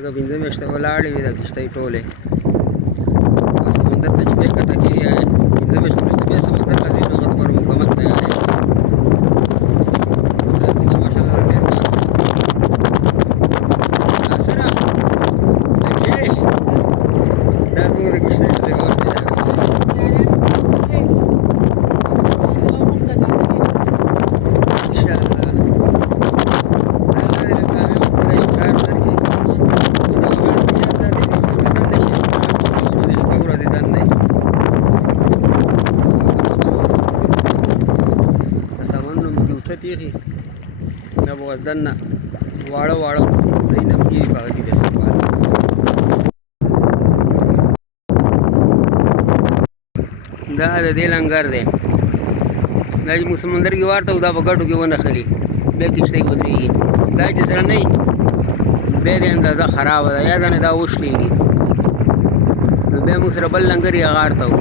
لکه پنځه میاشتې ولاړې وي دا کښتۍ ټولې سمندر ته چې بیا کته کېږي پنځه میاشتې وروسته بیا سمندر ته ځي نو هغه دپاره مکمل تیاری کوي ماشاءالله ډېر ناصره لګې دا زموږ د کښتۍ ډریور دی تیغي دا به اوس دننه واړه واړه ځایونه هم کېږي په هغه کې بیا سفر دا د دې لنګر دی دا چې موږ سمندر کې وارته وو دا په ګټو کې ونښلي بیا کښتۍ ودرېږي دا چې سره نه وي بیا دې اندازه خرابه ده یا دا نه دا وشلېږي نو بیا موږ سره بل لنګر یې غار ته وو